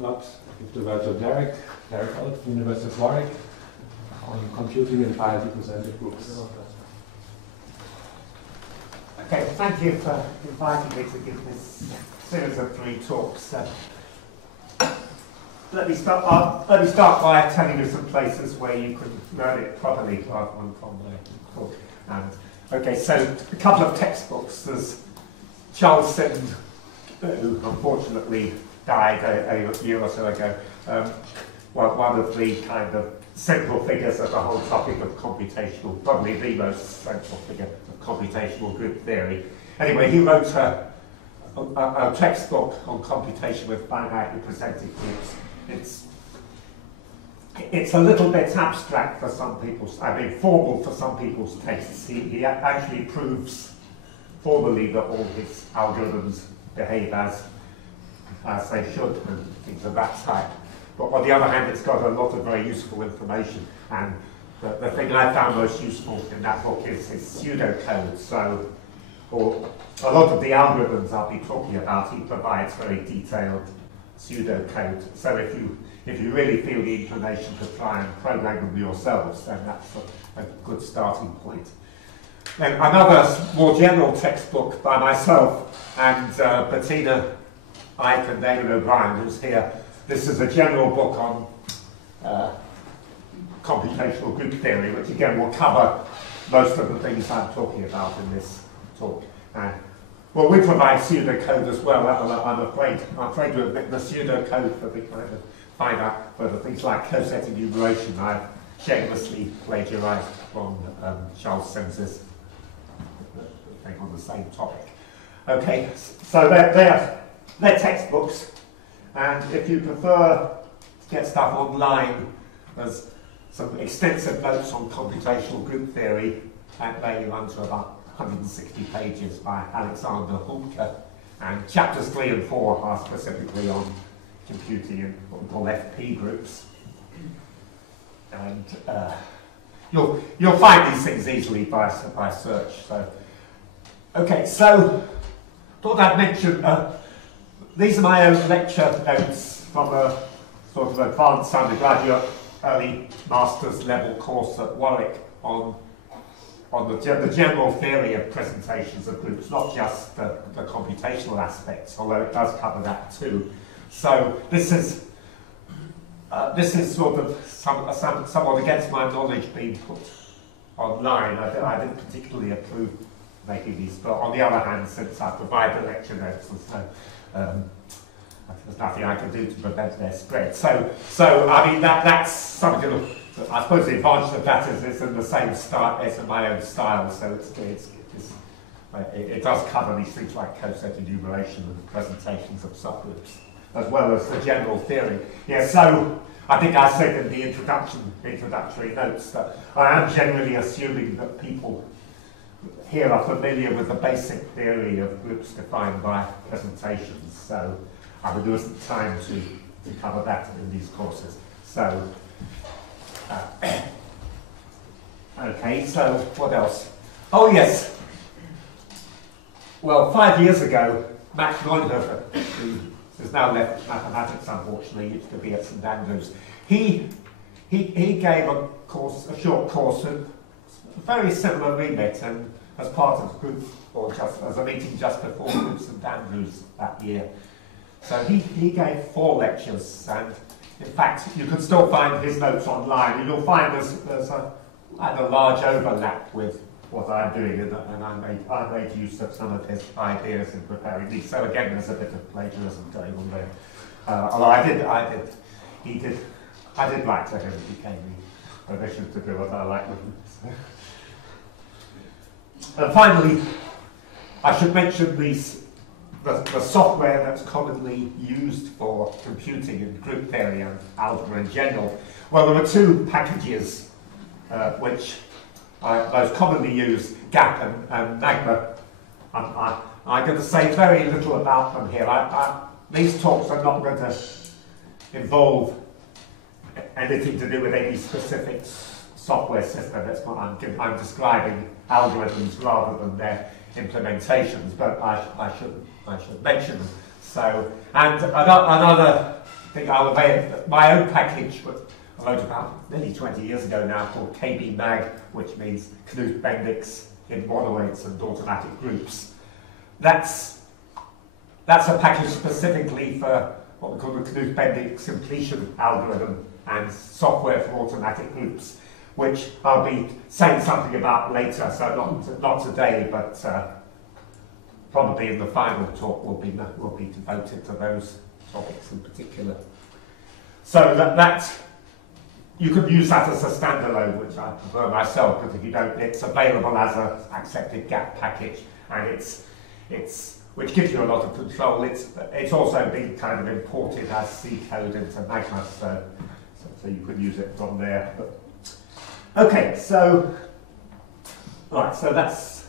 not give the word to Derek Holt from the University of Warwick on computing in finitely presented groups. Okay, thank you for inviting me to give this series of 3 talks. Let me start by telling you some places where you can learn it properly rather than from the book. Okay, so a couple of textbooks. There's Charles Sitton, who unfortunately died a year or so ago. One of the kind of central figures of the whole topic of computational, probably the most central figure of computational group theory. Anyway, he wrote a textbook on computation with finitely presented groups. It's a little bit abstract for some people's, formal for some people's tastes. He actually proves formally that all his algorithms behave as they should and things of that type. But on the other hand, it's got a lot of very useful information, and the thing I found most useful in that book is pseudocode. So, for a lot of the algorithms I'll be talking about, he provides very detailed pseudocode. So if you really feel the inclination to try and program them yourselves, then that's a good starting point. Then another more general textbook by myself and Bettina Ike and David O'Brien, who's here. This is a general book on computational group theory, which again will cover most of the things I'm talking about in this talk. Well, we provide pseudocode as well. I'm afraid to admit the pseudocode for the kind of finite, for the things like Coset enumeration, I've shamelessly plagiarized from Charles Sitton's thing on the same topic. Okay, so they're textbooks, and if you prefer to get stuff online, there's some extensive notes on computational group theory that may run to about 160 pages by Alexander Holt, and chapters 3 and 4 are specifically on computing in what we call FP groups. And you'll find these things easily by search. So, okay, so thought I'd mention these are my own lecture notes from a sort of advanced undergraduate, early master's level course at Warwick on the general theory of presentations of groups, not just the computational aspects, although it does cover that too. So this is sort of somewhat against my knowledge being put online. I didn't particularly approve making these, but on the other hand, since I provide the lecture notes, there's nothing I can do to prevent their spread. So I mean that's something. I suppose the advantage of that is it's in the same style, it's in my own style, so it does cover these things like Coset enumeration and presentations of subgroups, as well as the general theory. Yeah, so I think I said in the introductory notes that I am generally assuming that people here are familiar with the basic theory of groups defined by presentations, so I would use the time to cover that in these courses. So. Okay, so what else? Oh yes. Well, 5 years ago, Max Neunhofer, who has now left mathematics, unfortunately, used to be at St Andrews. He gave a short course, a very similar remit, and as part of group, or just as a meeting just before Group St Andrews that year. So he gave 4 lectures, and in fact, you can still find his notes online, and you'll find there's a large overlap with what I'm doing, and I made use of some of his ideas in preparing these. So again, there's a bit of plagiarism going on there. Although I did write to him, he gave me permission to do what I like with him. And finally, I should mention the software that's commonly used for computing in group theory and algebra in general. Well, there are 2 packages which I most commonly use, GAP and Magma. I'm going to say very little about them here. These talks are not going to involve anything to do with any specific software system. That's what I'm describing algorithms rather than their implementations, but I should mention them. So, and another think I'll avail my own package, but I wrote about nearly 20 years ago now, called KB Mag, which means Knut Bendix in monoids and automatic groups. That's a package specifically for what we call the Knut Bendix completion algorithm and software for automatic groups, which I'll be saying something about later, so not today, but probably in the final talk will be devoted to those topics in particular. So that you could use that as a standalone, which I prefer myself, because if you don't, it's available as an accepted GAP package, and it's which gives you a lot of control. It's also been kind of imported as C code into Magma, so you could use it from there. But, okay, so right, so that's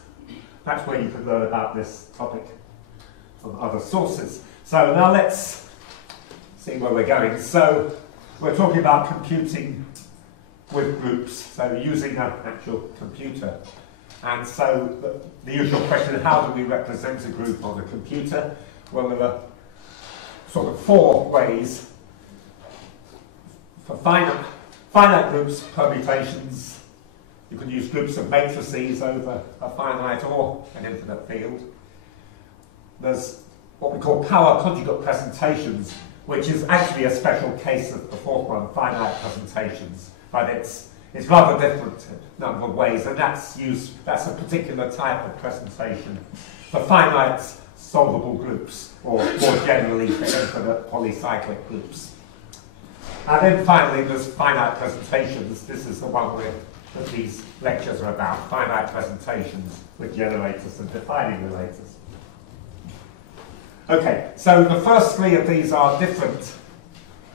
where you can learn about this topic from other sources. So now let's see where we're going. So we're talking about computing with groups, so using an actual computer. And so the usual question, how do we represent a group on a computer? Well, there are sort of four ways. For finite groups, permutations, you can use groups of matrices over a finite or an infinite field. There's what we call power conjugate presentations, which is actually a special case of the fourth one, finite presentations, but it's rather different in a number of ways, and that's a particular type of presentation for finite solvable groups, or more generally for infinite polycyclic groups. And then finally there's finite presentations. This is the one that these lectures are about, finite presentations with generators and defining relators. Okay, so the first three of these are different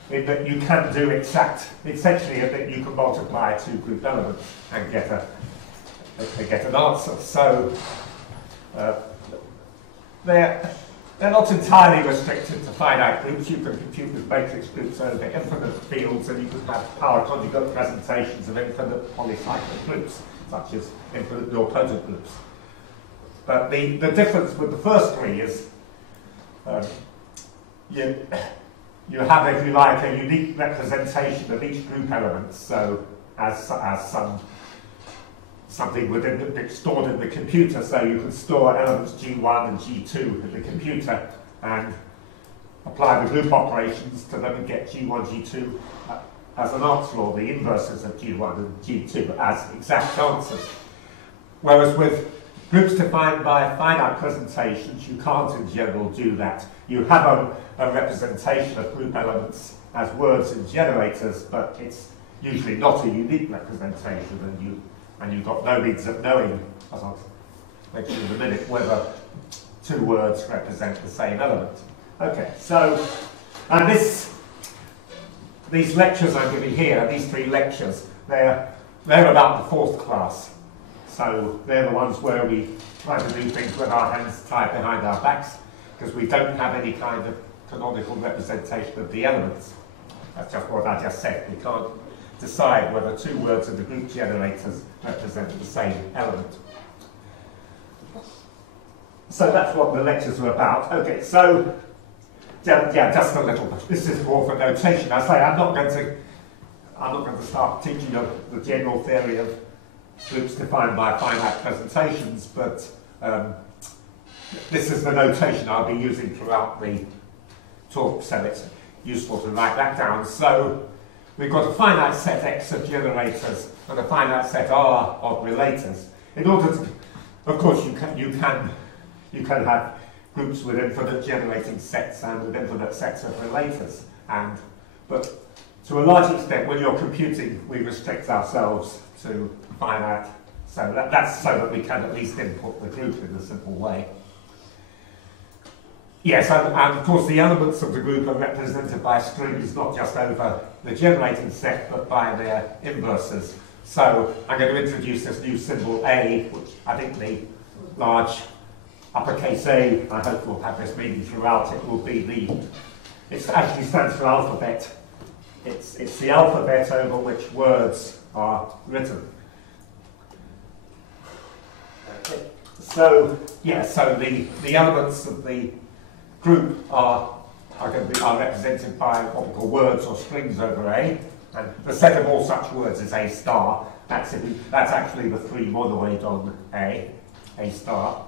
in that you can do essentially in that you can multiply two group elements and get an answer. So they're not entirely restricted to finite groups. You can compute with matrix groups over infinite fields, and you can have power conjugate presentations of infinite polycyclic groups, such as infinite nilpotent groups. But the difference with the first three is you have, if you like, a unique representation of each group element, so as something stored in the computer, so you can store elements G1 and G2 in the computer and apply the group operations to them and get G1, G2 as an answer, or the inverses of G1 and G2 as exact answers. Whereas with groups defined by finite presentations, you can't in general do that. You have a representation of group elements as words in generators, but it's usually not a unique representation, and you've got no means of knowing, as I'll mention in a minute, whether two words represent the same element. Okay, so, and these lectures I'm giving here, these three lectures, they're about the fourth class. So they're the ones where we try to do things with our hands tied behind our backs, because we don't have any kind of canonical representation of the elements. That's just what I just said. We can't decide whether two words in the group generators represent the same element. So that's what the lectures are about. Okay, so yeah, just a little bit. This is more for notation. I say I'm not going to start teaching the general theory of groups defined by finite presentations, but this is the notation I'll be using throughout the talk, so it's useful to write that down. So we've got a finite set X of generators and a finite set R of relators. In order to, of course, you can have groups with infinite generating sets and with infinite sets of relators, but to a large extent, when you're computing, we restrict ourselves to finite. So that's so that we can at least input the group in a simple way. Yes, and of course the elements of the group are represented by strings, not just over the generating set, but by their inverses. So I'm going to introduce this new symbol A, which I think the large uppercase A, I hope will have this meaning throughout. It will be it actually stands for alphabet. It's the alphabet over which words are written. So yeah, so the elements of the group are are represented by what we call words or strings over A, and the set of all such words is A star. That's actually the 3 monoid on A star.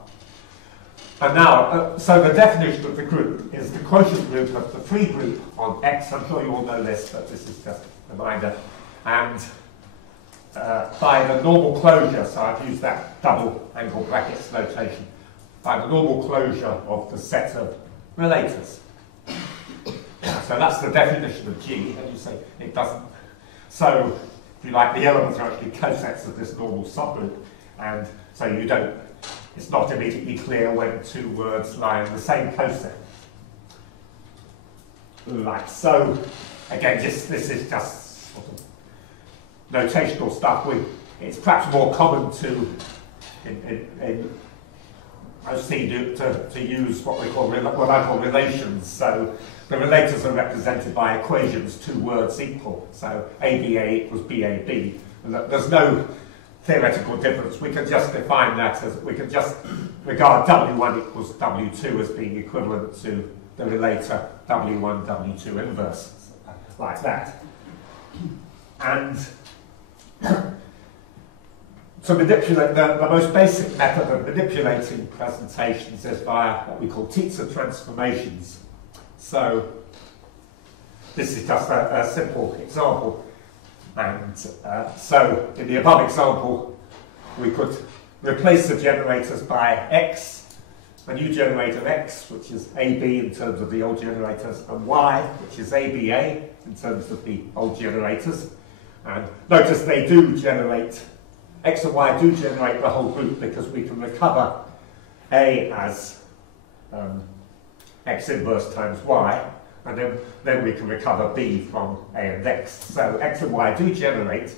And now, so the definition of the group is the quotient group of the free group on X. I'm sure you all know this, but this is just a reminder. And by the normal closure, so I've used that double angle brackets notation, by the normal closure of the set of relators. So that's the definition of G, and you say it doesn't. So, if you like, the elements are actually cosets of this normal subgroup, and so you don't, it's not immediately clear when 2 words lie in the same coset. Right, so, again, this is just sort of notational stuff. It's perhaps more common to to use what I call relations. So the relators are represented by equations, 2 words equal. So ABA equals BAB. And there's no theoretical difference. We can just define that as, we can just regard W1 equals W2 as being equivalent to the relator W1, W2 inverse, like that. And to manipulate, the most basic method of manipulating presentations is via what we call Tietze transformations. So this is just a simple example. And so in the above example, we could replace the generators by X, a new generator X, which is AB in terms of the old generators, and Y, which is ABA in terms of the old generators. And notice they do generate, X and Y do generate the whole group, because we can recover A as X inverse times Y, and then we can recover B from A and X. So X and Y do generate,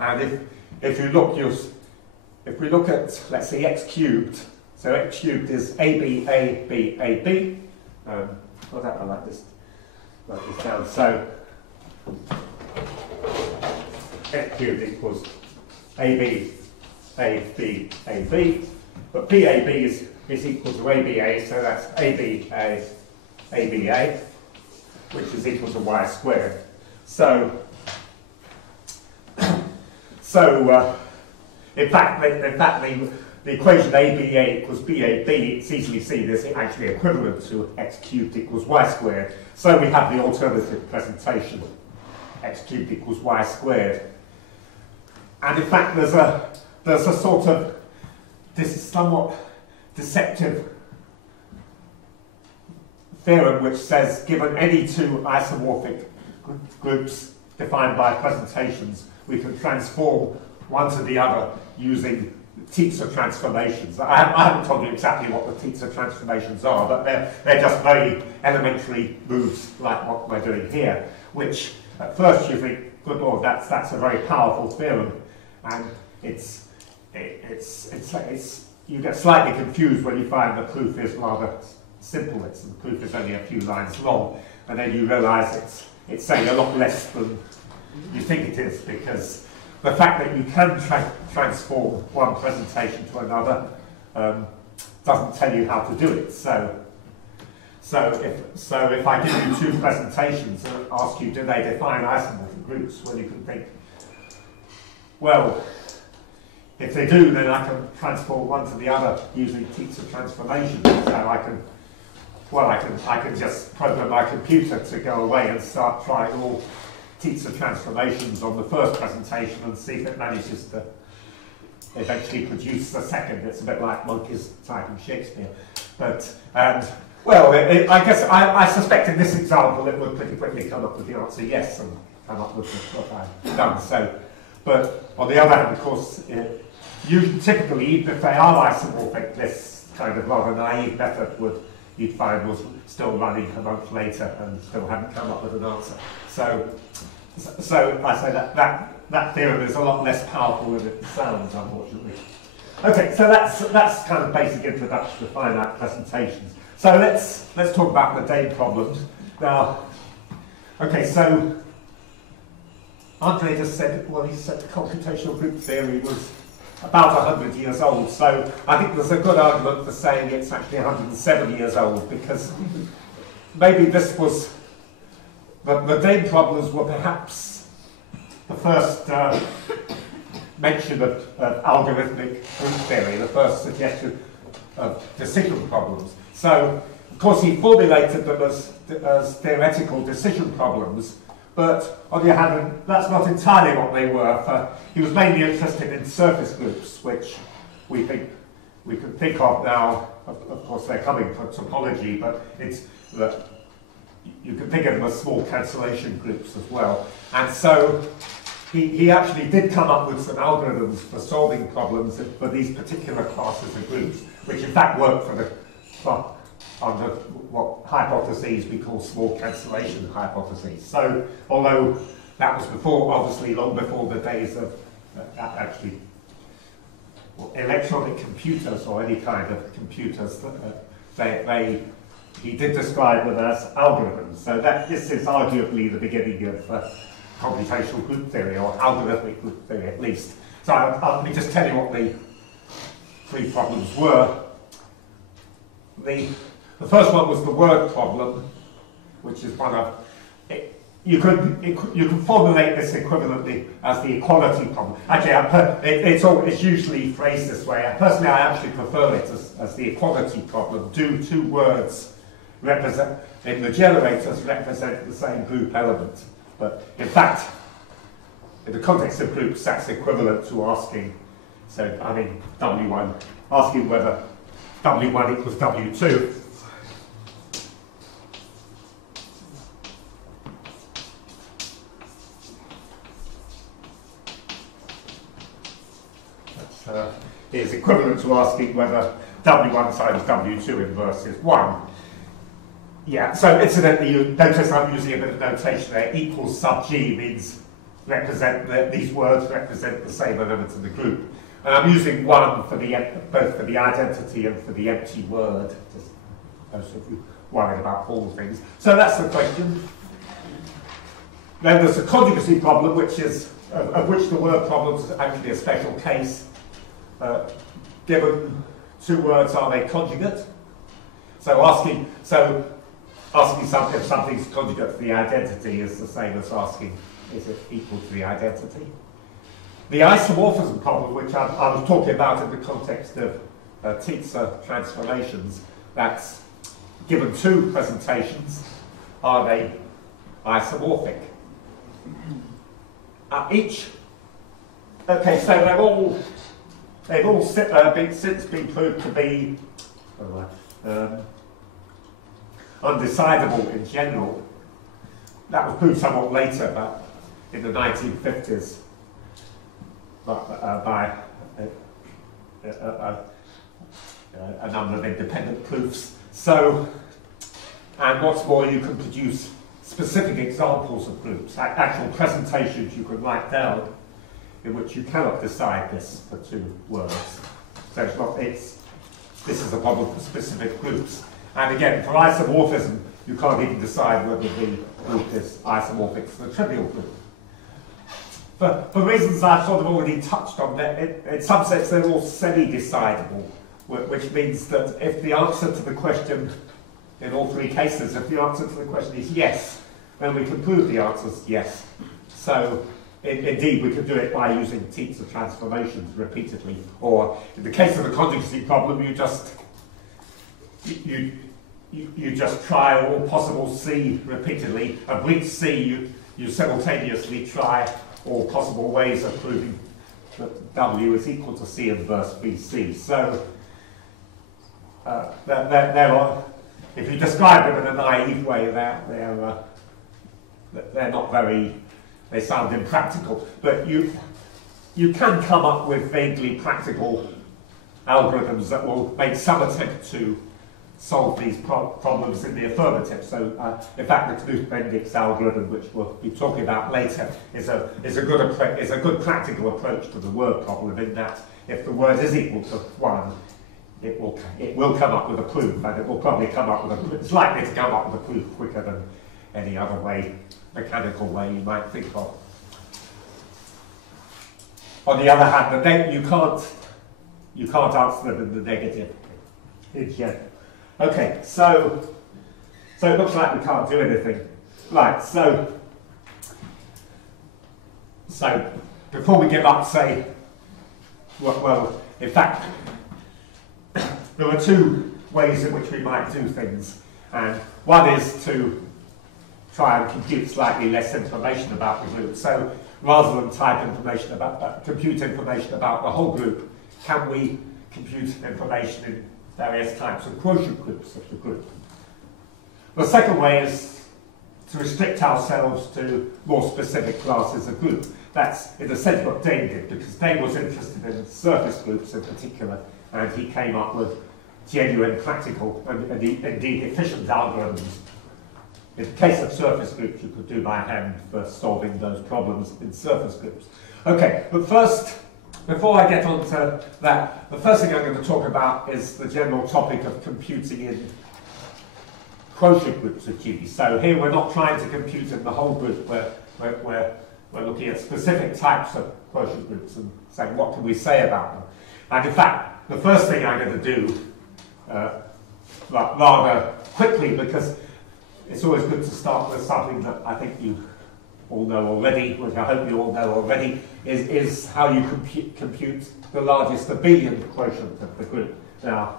and if we look at, let's say, X cubed, so X cubed is AB, A, B, A, B. Well, that I like this down. So X cubed equals AB, A, B, A, B, but BAB is equal to ABA, so that's ABA, ABA, which is equal to Y squared. So in fact, the equation ABA equals BAB, it's easily seen as actually equivalent to X cubed equals Y squared. So we have the alternative presentation, X cubed equals Y squared. And in fact, there's a sort of somewhat deceptive theorem which says, given any 2 isomorphic groups defined by presentations, we can transform one to the other using Tietze transformations. I haven't told you exactly what the Tietze transformations are, but they're just very elementary moves like what we're doing here, which at first you think, good Lord, that's a very powerful theorem, and you get slightly confused when you find the proof is rather simple. The proof is only a few lines long, and then you realise it's saying a lot less than you think it is, because the fact that you can transform one presentation to another doesn't tell you how to do it. So if I give you 2 presentations and ask you, do they define isomorphic groups? Well, you can think, well, if they do, then I can transform one to the other using Tietze transformations. So I can just program my computer to go away and start trying all Tietze transformations on the first presentation and see if it manages to eventually produce the second. It's a bit like monkeys typing Shakespeare. But, well, I guess I suspect in this example it would pretty quickly come up with the answer yes and come up with what I've done. So, but on the other hand, of course, typically, even if they are isomorphic, this kind of rather naive method you'd find was still running a month later and still hadn't come up with an answer. So I say that theorem is a lot less powerful than it sounds, unfortunately. Okay, so that's kind of basic introduction to finite presentations. So let's talk about the Dehn problems. Now, okay, so Andre just said, well, he said the computational group theory was about 100 years old, so I think there's a good argument for saying it's actually 107 years old, because maybe this was, the Dehn problems were perhaps the first mention of algorithmic group theory, the first suggestion of decision problems. So, of course, he formulated them as theoretical decision problems, but on the other hand, that's not entirely what they were. He was mainly interested in surface groups, which we can think of now. Of course, they're coming from topology, but it's that you can think of them as small cancellation groups as well. And so he actually did come up with some algorithms for solving problems for these particular classes of groups, which in fact work under what hypotheses we call small cancellation hypotheses. So, although that was before, obviously, long before the days of actually electronic computers or any kind of computers, he did describe them as algorithms. So this is arguably the beginning of computational group theory, or algorithmic group theory at least. So let me just tell you what the three problems were. The first one was the word problem, which is one of you can formulate this equivalently as the equality problem. Actually, it's usually phrased this way. Personally, I actually prefer it as the equality problem. Do two words represent in the generators represent the same group element? But in fact, in the context of groups, that's equivalent to asking. So I mean, W1 asking whether W1 equals W2. Is equivalent to asking whether W1 times W2 inverse is 1. Yeah, so incidentally, you notice I'm using a bit of notation there. Equals sub G means these words represent the same element in the group. And I'm using 1 for both for the identity and for the empty word, just most of you worried about all things. So that's the question. Then there's a conjugacy problem, which is of which the word problem is actually a special case. Given two words, are they conjugate? So asking if something's conjugate to the identity is the same as asking, is it equal to the identity? The isomorphism problem, which I was talking about in the context of Tietze transformations, that's given two presentations, are they isomorphic? Okay, so they've all since been proved to be undecidable in general. That was proved somewhat later, but in the 1950s, by a number of independent proofs. So, and what's more, you can produce specific examples of groups, actual presentations you can write down, in which you cannot decide this for two words. So this is a problem for specific groups. And again, for isomorphism, you can't even decide whether the group is isomorphic to the trivial group. For reasons I've sort of already touched on, in some sense they're all semi-decidable, which means that if the answer to the question, in all three cases, if the answer to the question is yes, then we can prove the answer is yes. So, indeed, we could do it by using Tietze transformations repeatedly, or in the case of the conjugacy problem, you just try all possible C repeatedly. At reach C, you simultaneously try all possible ways of proving that W is equal to C inverse BC. So, if you describe them in a naive way, they're not very. They sound impractical, but you can come up with vaguely practical algorithms that will make some attempt to solve these problems in the affirmative. So, in fact, the Knuth-Bendix algorithm, which we'll be talking about later, is a good practical approach to the word problem. In that, if the word is equal to 1, it will come up with a proof, and it will probably come up with a proof. It's likely to come up with a proof quicker than any other way. Mechanical way you might think of. On the other hand, you can't answer them in the negative in general. Okay, so So it looks like we can't do anything. Right, so before we give up, say, well, in fact, there are two ways in which we might do things. And one is to try and compute slightly less information about the group. So rather than type information about, compute information about the whole group, can we compute information in various types of quotient groups of the group? The second way is to restrict ourselves to more specific classes of group. That's in a sense what Dehn did, because Dehn was interested in surface groups in particular, and he came up with genuine, practical, and indeed efficient algorithms. In the case of surface groups, you could do by hand for solving those problems in surface groups. Okay, but first, before I get on to that, the first thing I'm going to talk about is the general topic of computing in quotient groups of G. So here we're not trying to compute in the whole group, we're looking at specific types of quotient groups and saying what can we say about them. And in fact, the first thing I'm going to do rather quickly, because it's always good to start with something that I think you all know already, which I hope you all know already, is how you compute the largest abelian quotient of the group. Now,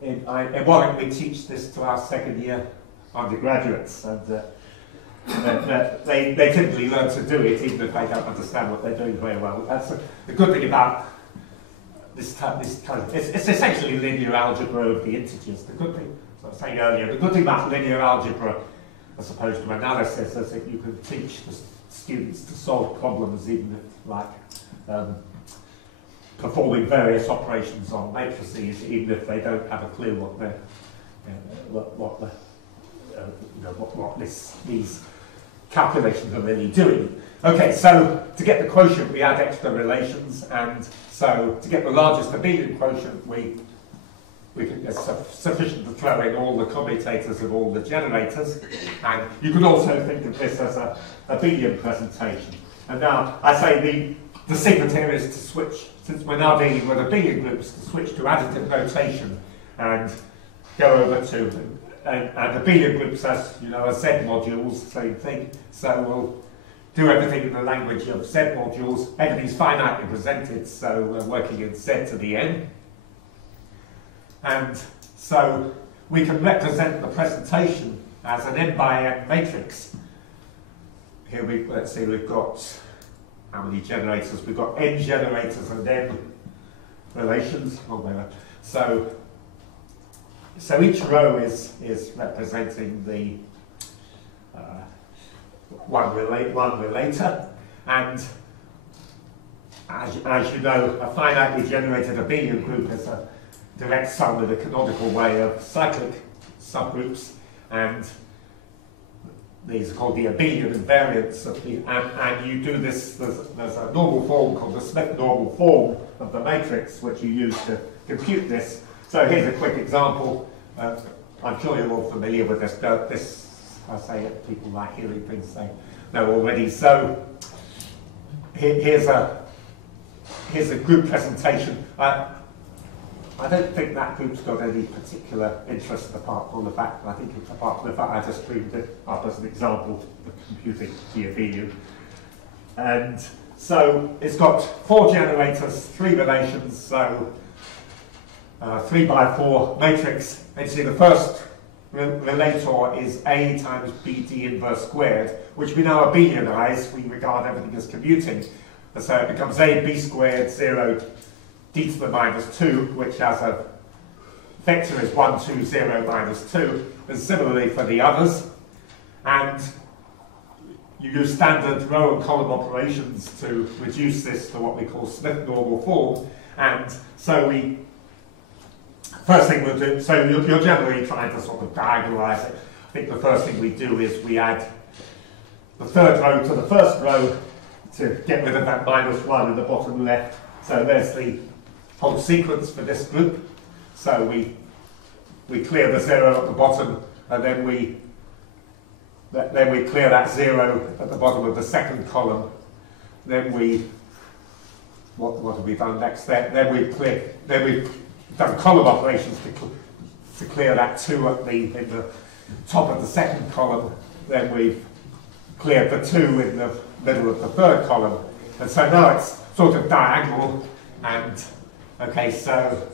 in Warwick we teach this to our second year undergraduates, and they typically learn to do it even if they don't understand what they're doing very well. That's the good thing about this kind of, it's essentially linear algebra of the integers. The good thing, as I was saying earlier, the good thing about linear algebra as opposed to analysis is that you can teach the students to solve problems even if, like, performing various operations on matrices, even if they don't have a clue what these calculations are really doing. Okay, so to get the quotient, we add extra relations, and so to get the largest abelian quotient, it's sufficient to throw in all the commutators of all the generators, and you could also think of this as a abelian presentation. And now I say the secret here is to switch, since we're now dealing with abelian groups, to switch to additive notation and go over to and abelian groups as Z modules, same thing. So we'll do everything in the language of Z modules. Everything's finitely presented, so we're working in Z to the n. And so we can represent the presentation as an n by n matrix. Here let's see, we've got how many generators? We've got n generators and n relations. So each row is representing the one relator, and as you know, a finitely generated abelian group is a direct sum with a canonical way of cyclic subgroups, and these are called the abelian invariants of the, and you do this, there's a normal form called the Smith normal form of the matrix which you use to compute this. So here's a quick example. I'm sure you're all familiar with this. I say it, people like hearing things they know already. So here's a group presentation. I don't think that group's got any particular interest apart from the fact, I think it's apart from the fact I just dreamed it up as an example of computing the abelian. And so it's got 4 generators, 3 relations, so 3 by 4 matrix. And you see the first relator is A times BD inverse squared, which we now abelianize. We regard everything as commuting. And so it becomes A B squared 0 d to the minus 2, which has a vector is 1, 2, 0, minus 2. And similarly for the others. And you use standard row and column operations to reduce this to what we call Smith normal form. And so first thing we'll do, so you're generally trying to sort of diagonalize it. I think the first thing we do is we add the third row to the first row to get rid of that minus 1 in the bottom left. So there's the whole sequence for this group. So we clear the 0 at the bottom, and then we clear that 0 at the bottom of the second column. Then what have we done next? Then we've done column operations to to clear that 2 in the top of the second column, then we've cleared the 2 in the middle of the third column. And so now it's sort of diagonal, and okay, so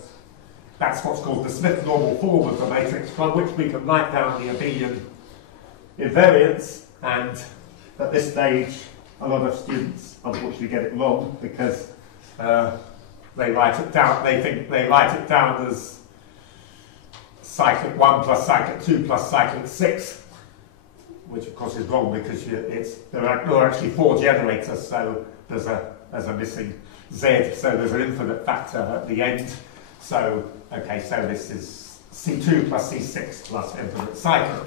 that's what's called the Smith normal form of the matrix, from which we can write down the abelian invariance. And at this stage, a lot of students unfortunately get it wrong because they write it down. They think they write it down as cyclic 1 plus cyclic 2 plus cyclic 6, which of course is wrong because there are actually 4 generators, so there's a missing z, so there's an infinite factor at the end. So okay, so this is C2 plus C6 plus infinite cycle.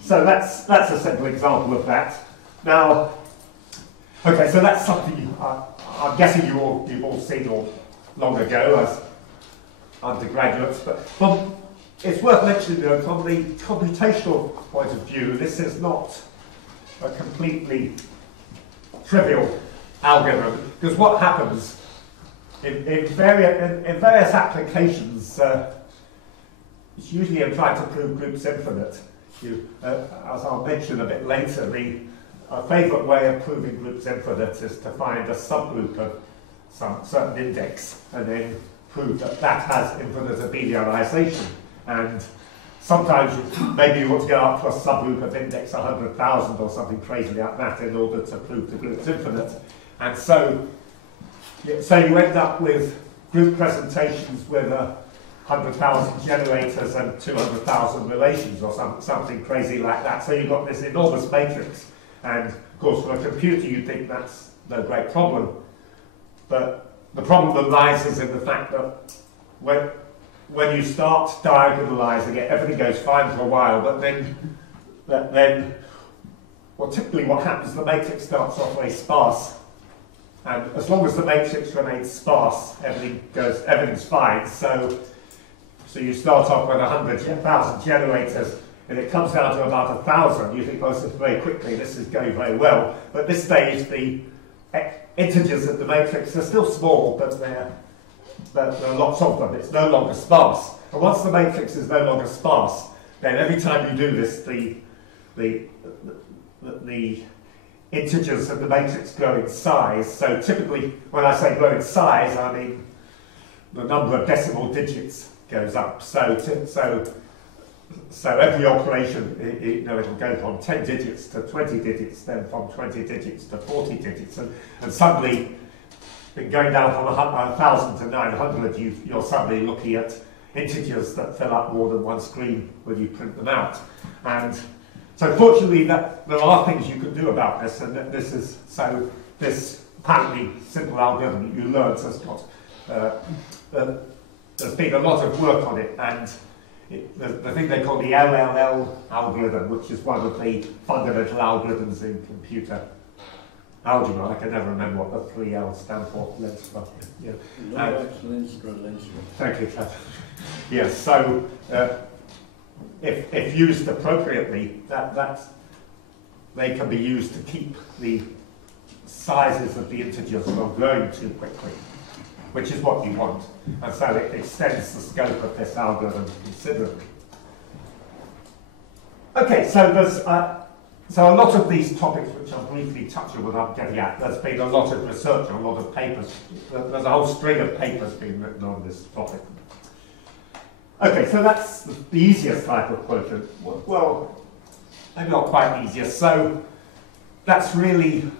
So that's a simple example of that. Now, okay, so that's something I'm guessing you've all seen long ago as undergraduates, but it's worth mentioning though, from the computational point of view, this is not a completely trivial algorithm, because what happens in various applications, it's usually in trying to prove groups infinite. As I'll mention a bit later, a favourite way of proving groups infinite is to find a subgroup of some certain index and then prove that that has infinite abelianization. And sometimes maybe you want to go up to a subgroup of index 100,000 or something crazy like that in order to prove the group's infinite. And so you end up with group presentations with 100,000 generators and 200,000 relations or something crazy like that. So you've got this enormous matrix. And of course, for a computer, you'd think that's no great problem. But the problem arises in the fact that when you start diagonalizing it, everything goes fine for a while, but then well, typically what happens, the matrix starts off very sparse. And as long as the matrix remains sparse, everything's fine. So you start off with 100,000 generators, and it comes down to about 1,000. You think, oh, this is very quickly, this is going very well. But at this stage, the integers of the matrix are still small, but there are lots of them. It's no longer sparse. And once the matrix is no longer sparse, then every time you do this, the integers of the matrix grow in size. So typically, when I say grow in size, I mean the number of decimal digits goes up. So every operation, it'll go from 10 digits to 20 digits, then from 20 digits to 40 digits, and suddenly, going down from 1,000 to 900, you're suddenly looking at integers that fill up more than one screen when you print them out. And so fortunately, there are things you can do about this, and this apparently simple algorithm that you learned has got, there's been a lot of work on it, and the thing they call the LLL algorithm, which is one of the fundamental algorithms in computer algebra. I can never remember what the 3 L stand for. Yeah. No excellence relation. Thank you, Chad. Yes, so if used appropriately, they can be used to keep the sizes of the integers from growing too quickly, which is what you want. And so it extends the scope of this algorithm considerably. Okay, so there's so a lot of these topics which I'll briefly touch on without getting at, there's been a lot of research and a lot of papers. There's a whole string of papers being written on this topic. Okay, so that's the easiest type of quotient. Well, maybe not quite easiest. So that's really,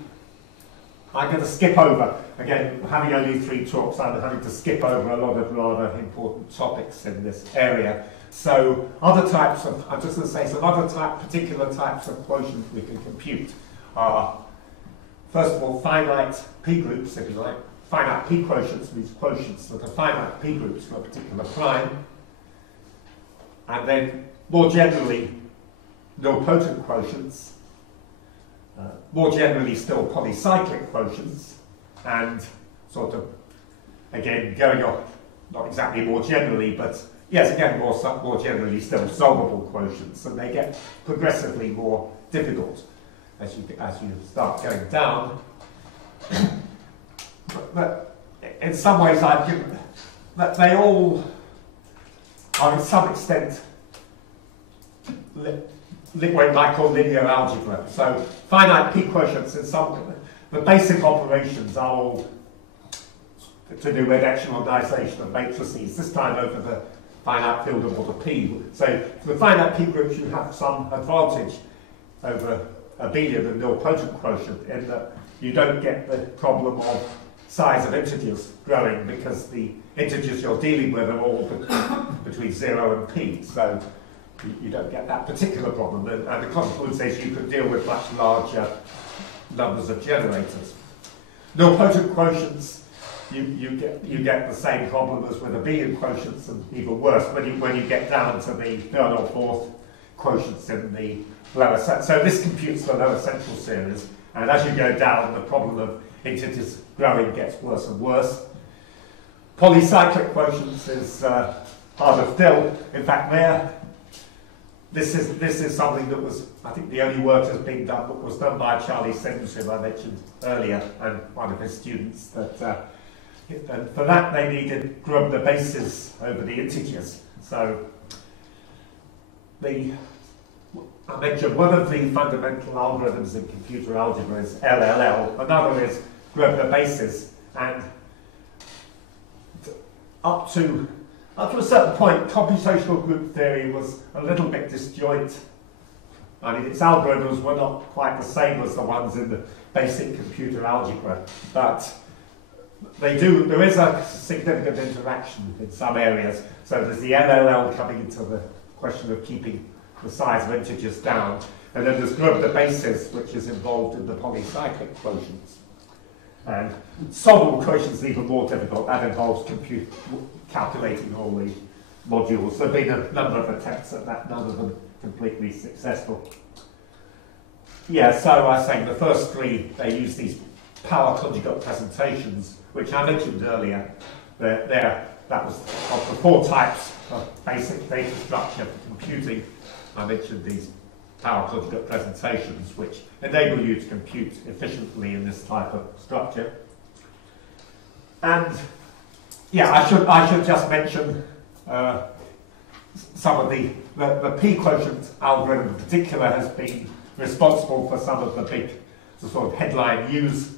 I'm going to skip over. Again, having only 3 talks, I'm having to skip over a lot of rather important topics in this area. So other types of, I'm just going to say some other particular types of quotients we can compute are, first of all, finite p-groups, if you like. Finite p-quotients means quotients that are finite p-groups for a particular prime. And then, more generally, nilpotent quotients. More generally still, polycyclic quotients. And sort of, again, going on, not exactly more generally, but yes, again, more generally still solvable quotients, and they get progressively more difficult as you start going down. But in some ways, I've given that they all are in some extent what you might call linear algebra. So finite p-quotients in the basic operations are all to do with echelonization of matrices, this time over the finite field of order p. So for the finite p groups, you have some advantage over abelian and nilpotent quotient in that you don't get the problem of size of integers growing because the integers you're dealing with are all between 0 and p. So you don't get that particular problem. And the consequence is you could deal with much larger numbers of generators. Nilpotent quotients, you get the same problem as with abelian quotients, and even worse when you get down to the third or fourth quotients in the lower set. So this computes the lower central series, and as you go down, the problem of integers growing gets worse and worse. Polycyclic quotients is harder still. In fact, this is something that was, I think, the only work that's been done that was done by Charlie Sims, whom I mentioned earlier, and one of his students. That and for that they needed grub the bases over the integers. So I mentioned one of the fundamental algorithms in computer algebra is LLL. Another is grub the bases, and up to a certain point, computational group theory was a little bit disjoint. I mean, its algorithms were not quite the same as the ones in the basic computer algebra, but there is a significant interaction in some areas. So there's the LLL coming into the question of keeping the size of integers down, and then there's grub the bases, which is involved in the polycyclic quotients. And solvable quotients is even more difficult. That involves calculating all the modules. There have been a number of attempts at that, none of them completely successful. Yeah, so I was saying the first three, they use these power conjugate presentations, which I mentioned earlier. That was of the four types of basic data structure for computing. I mentioned these power conjugate presentations, which enable you to compute efficiently in this type of structure. And yeah, I should just mention some of the p-quotient algorithm in particular has been responsible for some of the sort of headline news.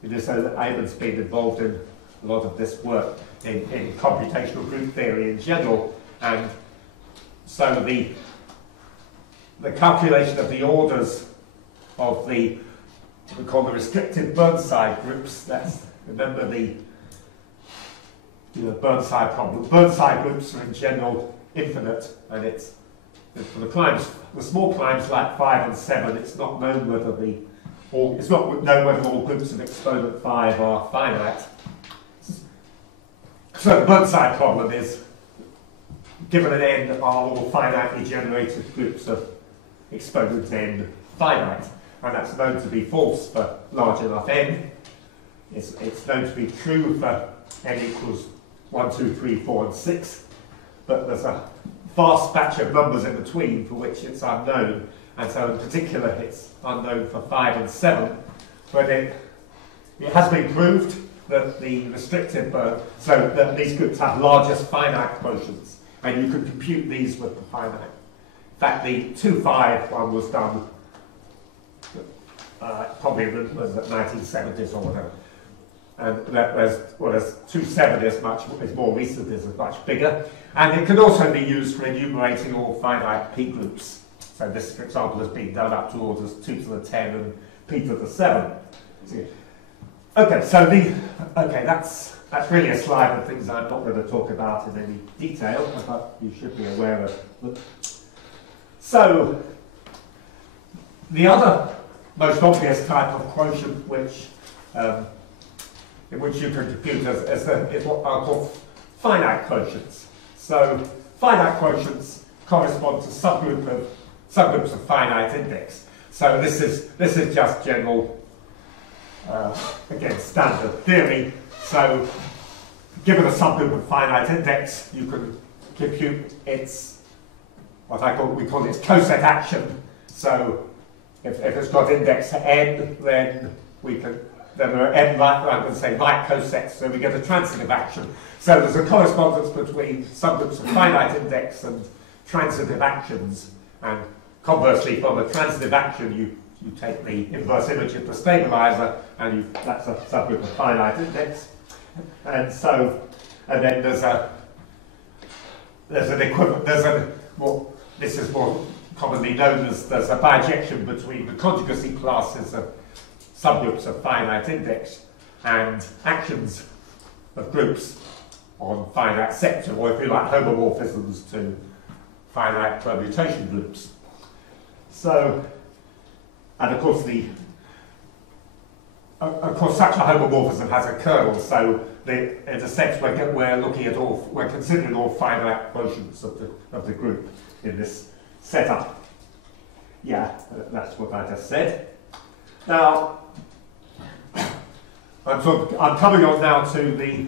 So that Eamon's been involved in a lot of this work in computational group theory in general, and so the calculation of the orders of what we call the restricted Burnside groups. Remember the Burnside problem. Burnside groups are in general infinite, and it's for the small primes like 5 and 7. It's not known whether all groups of exponent 5 are finite. So the Burnside problem is, given an n, are all finitely generated groups of exponent n finite, and that's known to be false for large enough n. It's known to be true for n equals 1, 2, 3, 4, and 6, but there's a vast batch of numbers in between for which it's unknown, and so in particular it's unknown for 5 and 7, but it has been proved that the restricted so that these groups have largest finite quotients, and you can compute these with the finite. In fact, the 2-5 one was done probably in the 1970s or whatever, and whereas 2-7 is more recent, is much bigger, and it can also be used for enumerating all finite p groups. So this, for example, has been done up to orders 2 to the 10 and p to the 7. Okay, so that's really a slide of things I'm not going to talk about in any detail, but you should be aware of. So the other most obvious type of quotient in which you can compute is what are called finite quotients. So finite quotients correspond to subgroups of finite index. So this is just general, again, standard theory. So given a subgroup of finite index, you can compute its we call its coset action. So if it's got index n, then we can then there are n right, I'm going to say right cosets, so we get a transitive action. So there's a correspondence between subgroups of finite index and transitive actions, and conversely, from a transitive action, you take the inverse image of the stabilizer, and that's a subgroup of finite index. And so, and then there's an equivalent, this is more commonly known as, there's a bijection between the conjugacy classes of subgroups of finite index and actions of groups on finite sector, or if you like, homomorphisms to finite permutation groups. So, and of course such a homomorphism has a kernel, so in a sense we're looking at we're considering all finite quotients of the group in this setup. Yeah, that's what I just said. Now, I'm coming on now to the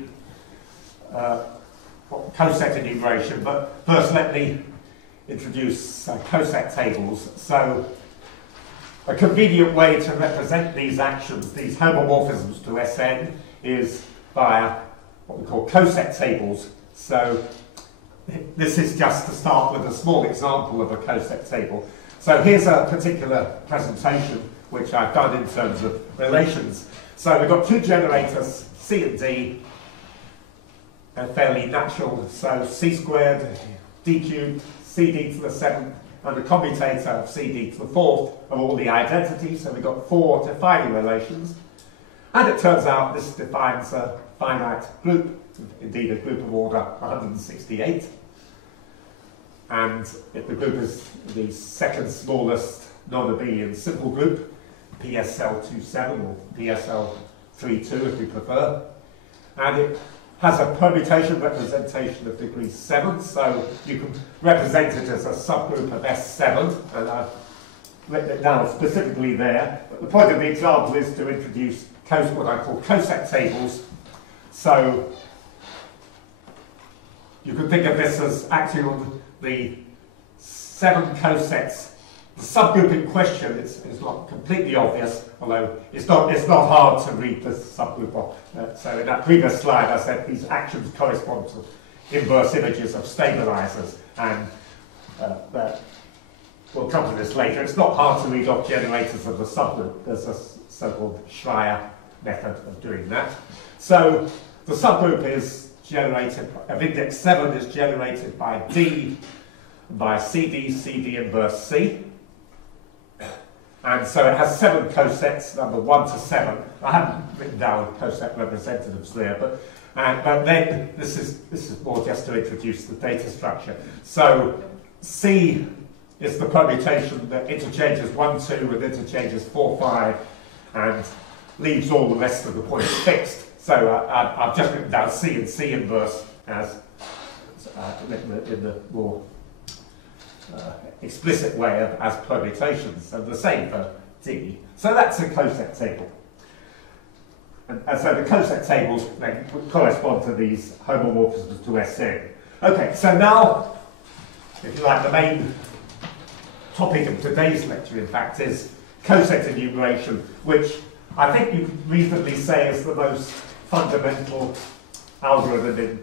Coset enumeration, but first let me introduce Coset tables. So, a convenient way to represent these actions, these homomorphisms to Sn, is via what we call Coset tables. So, this is just to start with a small example of a Coset table. So here's a particular presentation which I've done in terms of relations. So we've got two generators, C and D, and fairly natural. So C squared, D cubed, CD to the 7th, and a commutator of CD to the 4th are all the identities. So we've got 4 defining relations. And it turns out this defines a finite group, indeed a group of order 168. And if the group is the second smallest non-abelian simple group, PSL27 or PSL32 if you prefer. And it has a permutation representation of degree 7, so you can represent it as a subgroup of S7, and I've written it down specifically there. But the point of the example is to introduce what I call Coset tables. So you can think of this as acting on the 7 cosets. The subgroup in question is not completely obvious, although it's not hard to read the subgroup off. So in that previous slide I said these actions correspond to inverse images of stabilizers, and we'll come to this later. It's not hard to read off generators of the subgroup. There's a so-called Schreier method of doing that. So the subgroup is generated, of index 7 is generated by D, by CD, CD inverse C. And so it has 7 cosets, number 1 to 7. I haven't written down coset representatives there, but then this is more just to introduce the data structure. So C is the permutation that interchanges 1, 2 and interchanges 4, 5, and leaves all the rest of the points fixed. So I've just written down C and C inverse as in the more explicit way as permutations, and the same for D. So that's a Coset table. And so the Coset tables then correspond to these homomorphisms to Sn. Okay, so now, if you like, the main topic of today's lecture, in fact, is Coset enumeration, which I think you could reasonably say is the most fundamental algorithm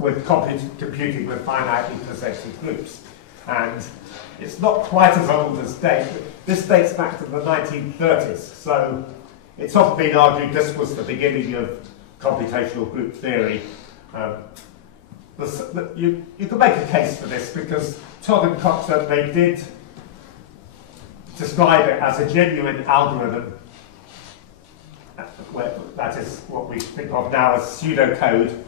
with computing with finitely presented groups. And it's not quite as old as Dehn. This dates back to the 1930s, so it's often been argued this was the beginning of computational group theory. You can make a case for this because Todd and Coset, they did describe it as a genuine algorithm. That is what we think of now as pseudocode.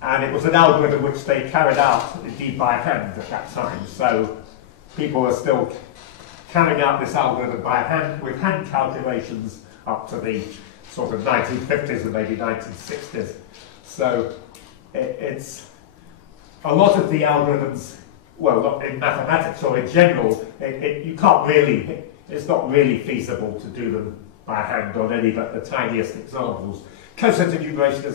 And it was an algorithm which they carried out, indeed, by hand at that time. So people are still carrying out this algorithm by hand, with hand calculations up to the sort of 1950s and maybe 1960s. So it's a lot of the algorithms, well, not in mathematics or in general, you can't really, it's not really feasible to do them by hand on any but the tiniest examples. Coset enumeration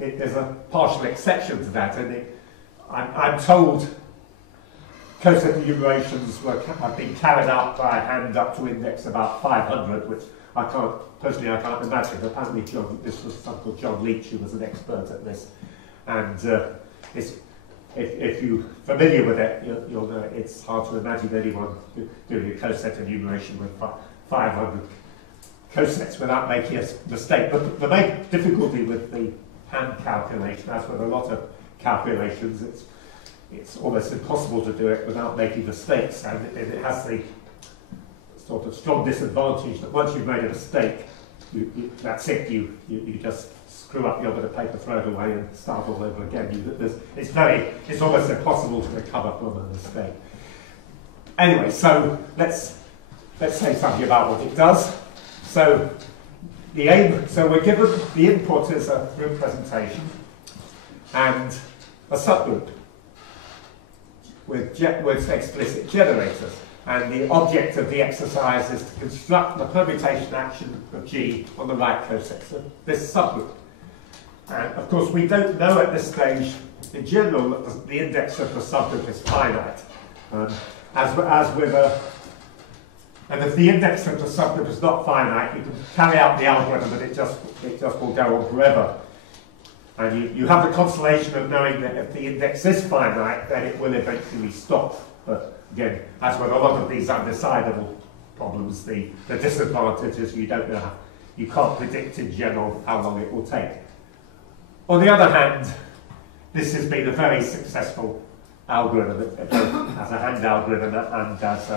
is a partial exception to that, and I'm told Coset enumerations have been carried out by hand up to index about 500, which personally I can't imagine. Apparently this was someone called John Leach who was an expert at this. And if you're familiar with it, you'll know it's hard to imagine anyone doing a coset enumeration with 500 cosets without making a mistake. But the main difficulty with the hand calculation, as with a lot of calculations, it's almost impossible to do it without making mistakes, and it has the sort of strong disadvantage that once you've made a mistake, that's it. You just screw up your bit of paper, throw it away, and start all over again. It's almost impossible to recover from a mistake. Anyway, so let's say something about what it does. So we're given the input is a group presentation and a subgroup with explicit generators. And the object of the exercise is to construct the permutation action of G on the right coset, so this subgroup. And of course, we don't know at this stage, in general, that the index of the subgroup is finite. And if the index of the subgroup is not finite, you can carry out the algorithm and it just will go on forever. And you have the consolation of knowing that if the index is finite, then it will eventually stop. But again, as with a lot of these undecidable problems, the disadvantage is you don't know, you can't predict in general how long it will take. On the other hand, this has been a very successful algorithm, as a hand algorithm and as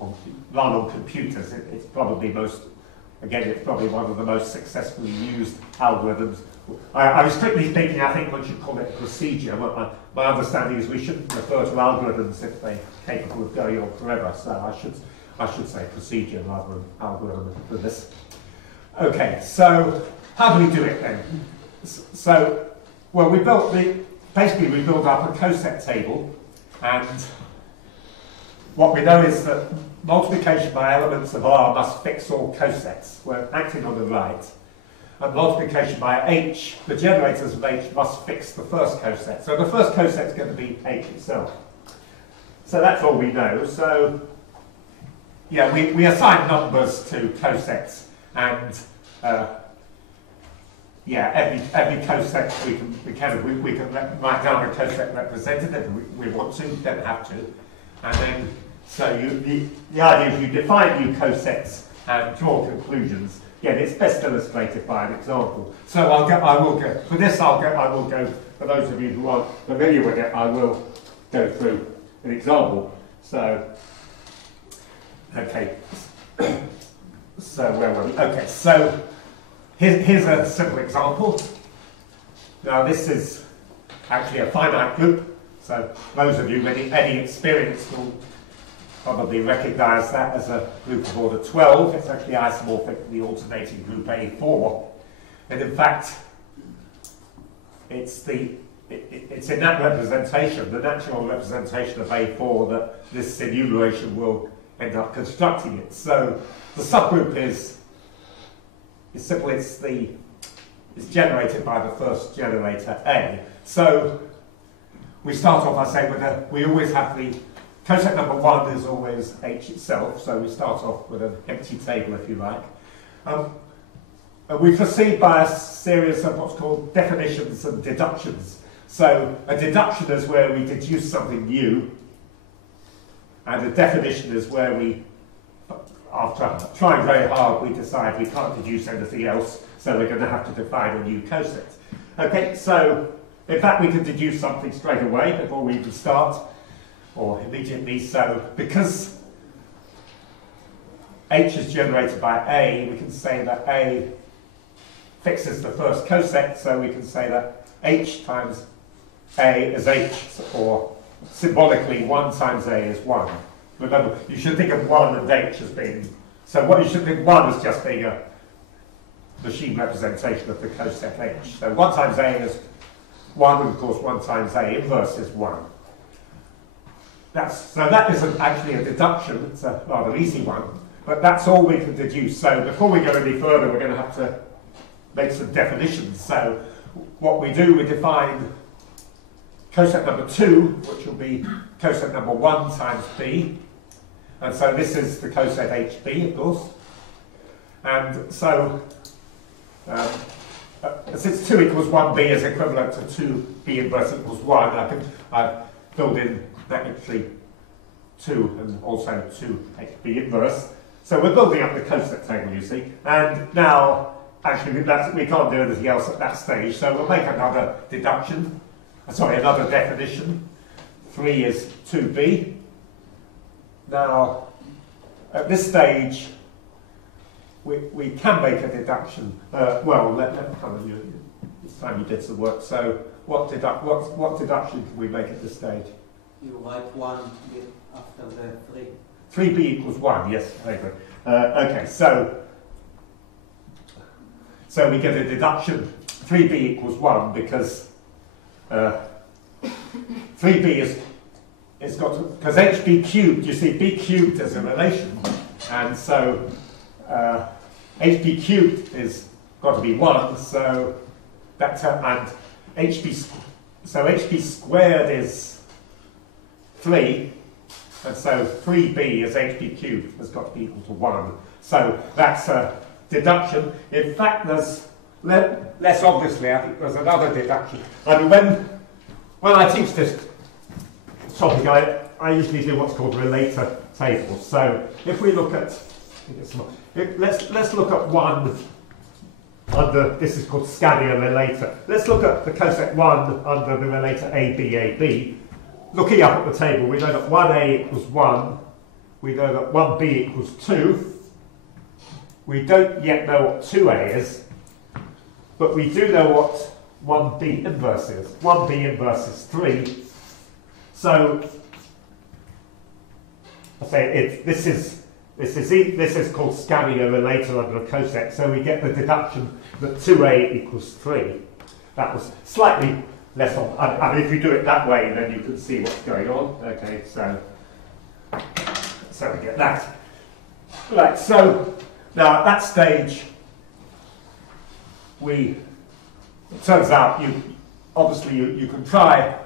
run on computers. It's probably it's probably one of the most successfully used algorithms. I was strictly speaking, I think one should call it a procedure. My understanding is we shouldn't refer to algorithms if they're capable of going on forever. So I should say procedure rather than algorithm for this. Okay, so how do we do it then? So, well, we built up a Coset table, and what we know is that multiplication by elements of R must fix all cosets. We're acting on the right. And multiplication by H, the generators of H must fix the first coset. So the first coset is going to be H itself. So that's all we know. So, yeah, we assign numbers to cosets, and every coset we can write down a coset representative if we want to. You don't have to. And then the idea is you define new cosets and draw conclusions. Again, it's best illustrated by an example. So for those of you who aren't familiar with it, I will go through an example. So, okay. So where were we? Okay, so here's a simple example. Now this is actually a finite group. So those of you with any experience will probably recognise that as a group of order 12. It's actually isomorphic to the alternating group A4. And in fact, it's in that representation, the natural representation of A4, that this enumeration will end up constructing it. So the subgroup is simple. It's generated by the first generator A. So we start off by saying we always have the coset number 1 is always H itself, so we start off with an empty table, if you like. We proceed by a series of what's called definitions and deductions. So a deduction is where we deduce something new, and a definition is where we, after trying very hard, we decide we can't deduce anything else, so we're going to have to define a new coset. Okay, so in fact we can deduce something straight away before we even start, or immediately. So because H is generated by A, we can say that A fixes the first coset, so we can say that H times A is H, or symbolically 1 times A is 1. Remember, you should think of 1 and H as being, so what you should think 1 as just being a machine representation of the coset H. So 1 times A is 1, and of course 1 times A inverse is 1. So that isn't actually a deduction, it's a rather easy one, but that's all we can deduce. So before we go any further, we're going to have to make some definitions. So what we do, we define coset number 2, which will be coset number 1 times B. And so this is the coset HB, of course. And so, since 2 equals 1b is equivalent to 2b inverse equals 1, I filled in actually 2 and also 2b inverse. So we're building up the Coset table, you see. And now, actually, we can't do anything else at that stage, so we'll make another deduction. Another definition. 3 is 2b. Now, at this stage, we can make a deduction. Well, this time you did some work. So, what deduction can we make at this stage? You write 1 after the 3. 3b equals 1, yes, very good. Okay, so we get a deduction 3b equals 1 because 3b is got to, because hb cubed, you see b cubed is a relation, and so hb cubed is got to be 1, so that's and hb squared is 3. And so 3b is hb cubed has got to be equal to 1. So that's a deduction. In fact, there's less obviously, I think there's another deduction. I mean, when I teach this topic, I usually do what's called relator tables. So if we look at, let's look at 1 under, this is called scalia relator. Let's look at the coset 1 under the relator AB. Looking up at the table, we know that 1a equals 1, we know that 1b equals 2, we don't yet know what 2a is, but we do know what 1b inverse is. 1b inverse is 3, so I say this is called scalia relator under a coset, so we get the deduction that 2a equals 3. That was slightly less on. I mean, if you do it that way, then you can see what's going on. Okay, so we get that. Right, so now at that stage, it turns out you can try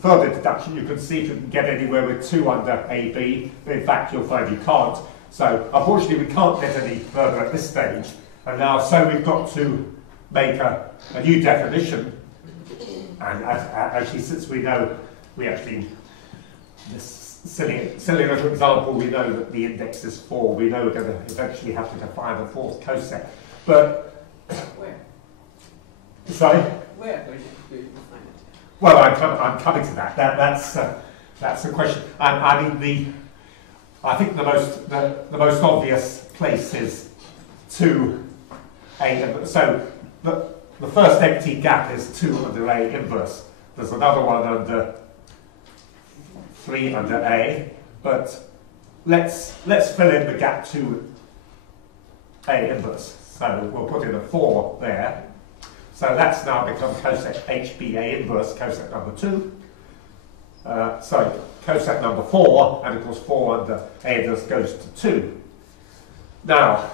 further deduction. You can see if you can get anywhere with 2 under AB. In fact, you'll find you can't. So unfortunately, we can't get any further at this stage. And now, so we've got to make a new definition. And actually, since we know, this silly little example, we know that the index is 4. We know we're going to eventually have to define a 4th coset. But where? Sorry. Where do you define it? Well, I'm coming to that. That's the question. I mean, I think the most obvious place is 2a. So the first empty gap is 2 under A inverse. There's another one under 3 under A, but let's fill in the gap to A inverse. So we'll put in a 4 there. So that's now become coset HBA inverse, coset number 2. Coset number 4, and of course 4 under A inverse goes to 2. Now,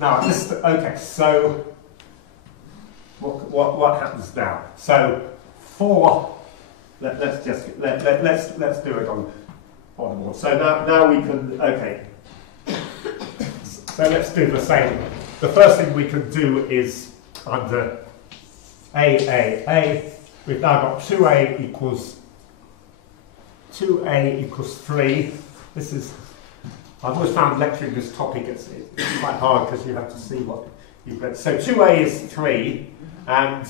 okay, so what happens now? So 4, let's do it on board. So now we can, okay. So let's do the same. The first thing we can do is under A. We've now got 2a equals 3. This is, I've always found lecturing this topic, it's quite hard because you have to see what you've got. So 2a is 3, and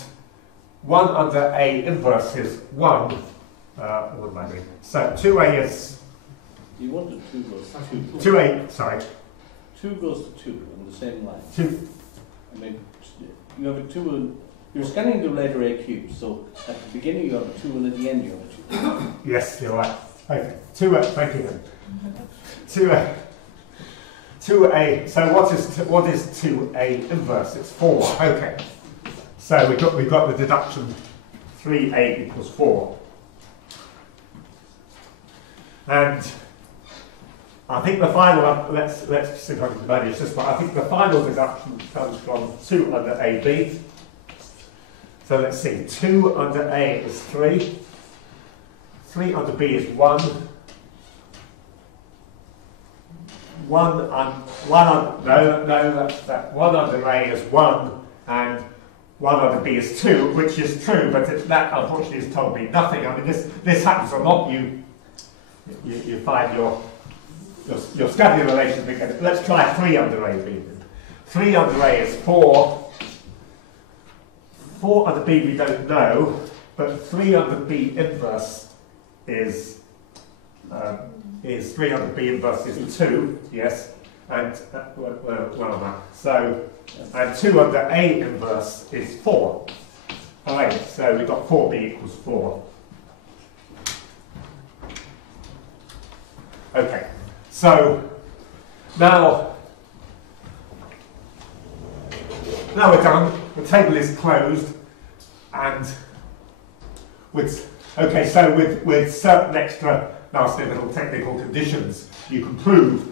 1 under A inverse is 1. What am I doing? So 2a is... You wanted 2 goes to 2. 2a, sorry. 2 goes to 2 on the same line. 2. I mean, you have a 2, you're scanning the letter A cubed, so at the beginning you have a 2 and at the end you have a 2. Yes, you're right. Okay, 2a, thank you then. 2a, so what is 2a inverse? It's 4, okay. So we've got the deduction 3a equals 4. And I think the final, let's see if I can manage this, but I think the final deduction comes from 2 under AB. So let's see, 2 under A is 3, 3 under B is 1, one under A is 1 and 1 under B is 2, which is true, but that unfortunately has told me nothing. I mean, this happens a lot. You find your scattering relation again. Let's try 3 under A B. 3 under A is 4. 4 under B we don't know, but 3 under B inverse is 3 under B inverse is 2, yes, and so, and 2 under A inverse is 4. Alright, so we've got 4B equals 4. Okay, so now we're done. The table is closed, and with certain extra nasty little technical conditions, you can prove.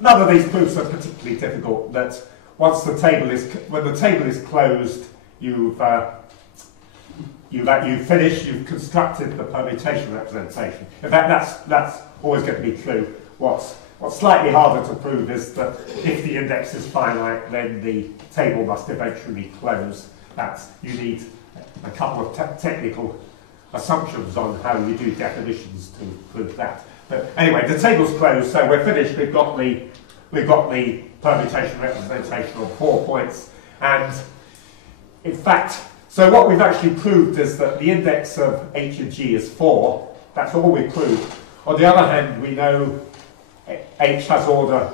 None of these proofs are particularly difficult. That once when the table is closed, you've finished. You've constructed the permutation representation. In fact, that's always going to be true. What's slightly harder to prove is that if the index is finite, then the table must eventually close. You need a couple of technical assumptions on how you do definitions to prove that. But anyway, the table's closed, so we're finished. We've got the permutation representation on 4 points, and in fact, so what we've actually proved is that the index of H and G is 4. That's all we've proved. On the other hand, we know H has order.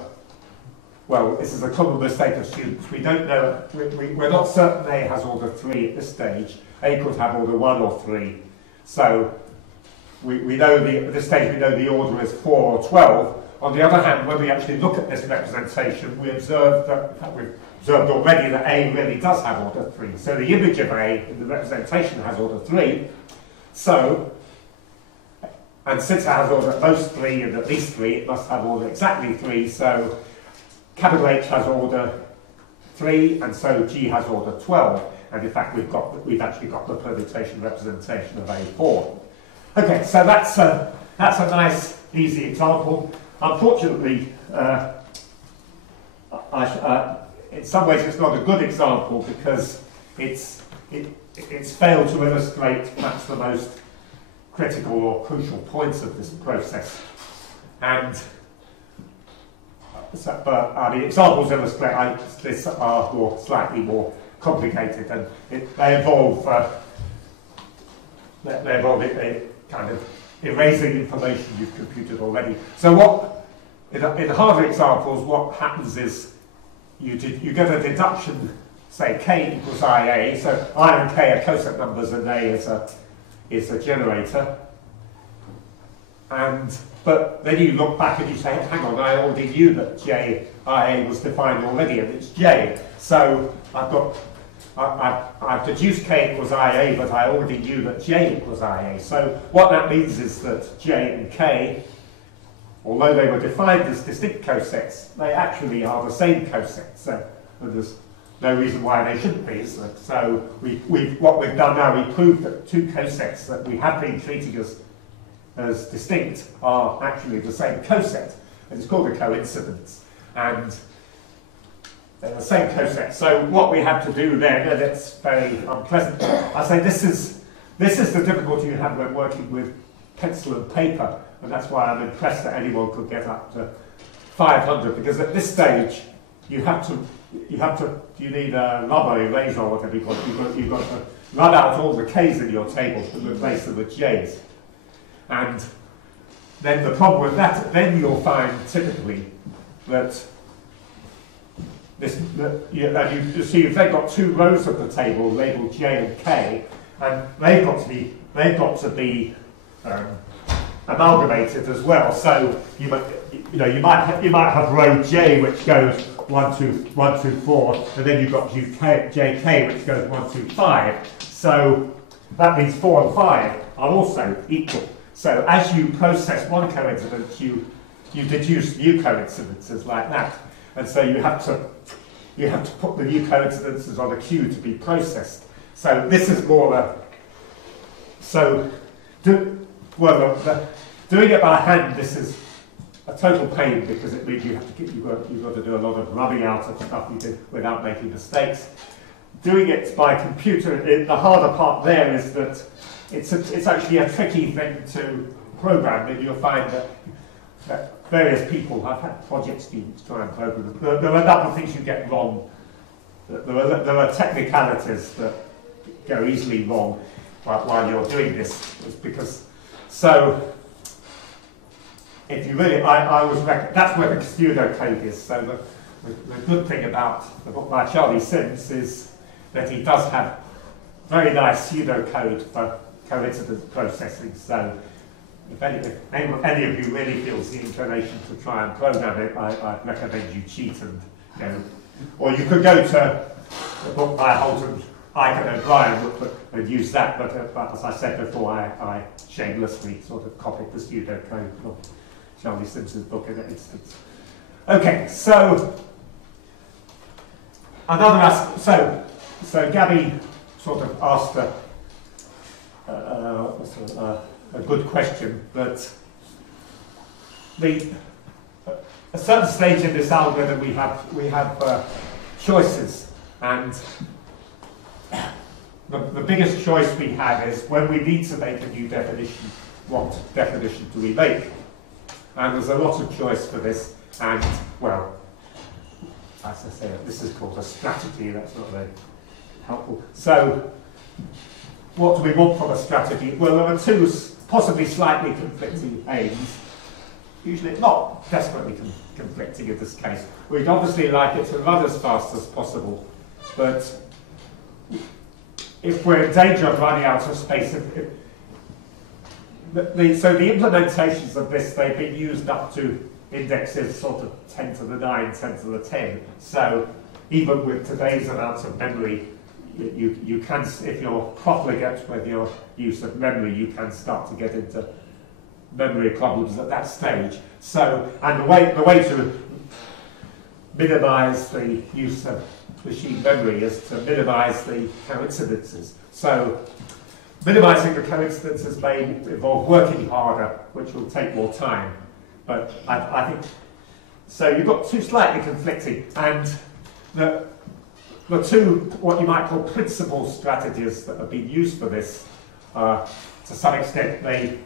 Well, this is a common mistake of students. We don't know. We're not certain A has order 3 at this stage. A could have order 1 or 3. So we know at this stage we know the order is 4 or 12. On the other hand, when we actually look at this representation, we observe that, in fact, we've observed already that A really does have order 3. So the image of A in the representation has order 3. So, and since it has order at most 3 and at least 3, it must have order exactly 3. So capital H has order 3, and so G has order 12. And in fact, we've actually got the permutation representation of A4. Okay, so that's a nice, easy example. Unfortunately, in some ways, it's not a good example because it's failed to illustrate perhaps the most critical or crucial points of this process. And but the examples illustrate this are slightly more complicated, and they involve kind of erasing information you've computed already. So what in the harder examples, what happens is you get a deduction. Say k equals IA. So I and k are Coset numbers, and A is a generator. But then you look back and you say, hang on, I already knew that JIA was defined already, and it's J. So I've deduced k equals IA, but I already knew that J equals IA. So what that means is that J and K, although they were defined as distinct cosets, they actually are the same coset. So there's no reason why they shouldn't be. So what we've done now, we proved that 2 cosets that we have been treating as distinct are actually the same coset. And it's called a coincidence. And they're the same coset. So what we have to do then, and it's very unpleasant, I say this is the difficulty you have when working with pencil and paper, and that's why I'm impressed that anyone could get up to 500, because at this stage you need a rubber eraser or whatever you've got to rub out all the K's in your table to replace them with J's. And then the problem with that, then you'll find typically that you see if they've got 2 rows of the table labelled J and K, and they've got to be amalgamated as well. So you might have row J which goes 1, 2, 1, 2, 4, and then you've got JK which goes 1, 2, 5. So that means 4 and 5 are also equal. So as you process one coincidence, you deduce new coincidences like that, and so you have to put the new coincidences on a queue to be processed. So this is more doing it by hand. This is a total pain because it means you've got to do a lot of rubbing out of stuff you do without making mistakes. Doing it by computer, the harder part there is that it's actually a tricky thing to program, and you'll find that various people have had project students try and program them. There are a number of things you get wrong. There are technicalities that go easily wrong while you're doing this. It's because, so, if you really, I always reckon, that's where the pseudocode is. So the good thing about the book by Charlie Sims is that he does have very nice pseudocode for coincidence processing. So if any of you really feels the inclination to try and program it, I recommend you cheat and go. Or you could go to the book by Holt and O'Brien and use that, but as I said before, I shamelessly sort of copied the pseudocode from Charlie Simpson's book in that instance. Okay, so another aspect. So Gabby sort of asked a good question, but at a certain stage in this algorithm we have choices, and the biggest choice we have is when we need to make a new definition, what definition do we make? And there's a lot of choice for this, and well, as I say, this is called a strategy. That's not very helpful. So, what do we want from a strategy? Well, there are two possibly slightly conflicting aims. Usually not desperately conflicting in this case. We'd obviously like it to run as fast as possible, but if we're in danger of running out of space, so the implementations of this, they've been used up to indexes sort of 10 to the 9, 10 to the 10. So even with today's amounts of memory, you can, if you're profligate with your use of memory, you can start to get into memory problems at that stage. So, and the way to minimize the use of machine memory is to minimize the coincidences. So, minimizing the coincidences may involve working harder, which will take more time. But I think, so you've got two slightly conflicting, and the two, what you might call principal strategies that have been used for this, to some extent, they